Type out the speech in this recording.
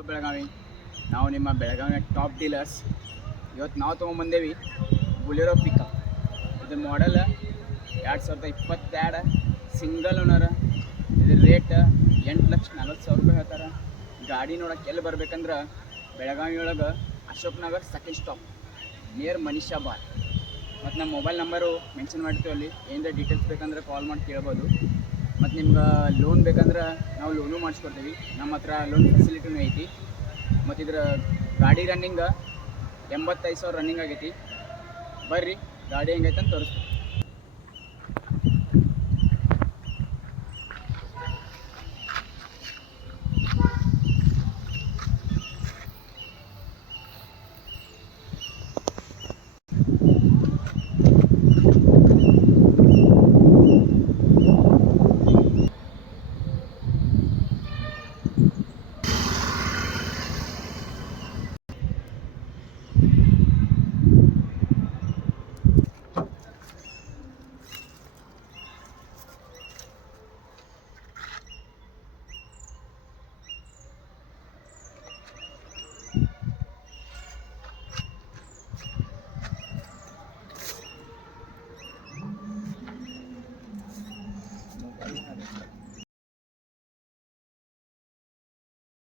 Hello Belagavi, ನಾವು ನಿಮ್ಮ ಬೆಳಗಾವಿಯ ಟಾಪ್ ಡೀಲರ್ಸ್. ಇವತ್ತು ನಾವು ತೊಗೊಂಬಂದೇವಿ ಬುಲೆರೋ ಪಿಕಪ್. ಇದು ಮಾಡೆಲ್ 2022 ಸಿಂಗಲ್ ಓನರ್. ಇದ್ರ ರೇಟ್ 8,40,000 ರೂಪಾಯಿ ಹೇಳ್ತಾರೆ. ಗಾಡಿ ನೋಡೋಕೆ ಎಲ್ಲಿ ಬರ್ಬೇಕಂದ್ರೆ ಬೆಳಗಾವಿ ಒಳಗೆ Ashok Nagar second stop near Manisha bar. ಮತ್ತು ನಮ್ಮ ಮೊಬೈಲ್ ನಂಬರು ಮೆನ್ಷನ್ ಮಾಡಿರ್ತೀವಿ. ಅಲ್ಲಿ ಏನಾರ ಡೀಟೇಲ್ಸ್ ಬೇಕಂದ್ರೆ ಕಾಲ್ ಮಾಡಿ ಕೇಳ್ಬೋದು. ಮತ್ತು ನಿಮ್ಗೆ ಲೋನ್ ಬೇಕಂದ್ರೆ ನಾವು ಲೋನು ಮಾಡಿಸ್ಕೊಡ್ತೀವಿ. ನಮ್ಮ ಹತ್ರ ಲೋನ್ ಫೆಸಿಲಿಟಿನೂ ಐತಿ. ಮತ್ತು ಇದ್ರ ಗಾಡಿ ರನ್ನಿಂಗ್ 85,000 ರನ್ನಿಂಗ್ ಆಗೈತಿ. ಬರ್ರಿ ಗಾಡಿ ಹೆಂಗೈತೆ ಅಂತ ತೋರಿಸ್ತೀವಿ.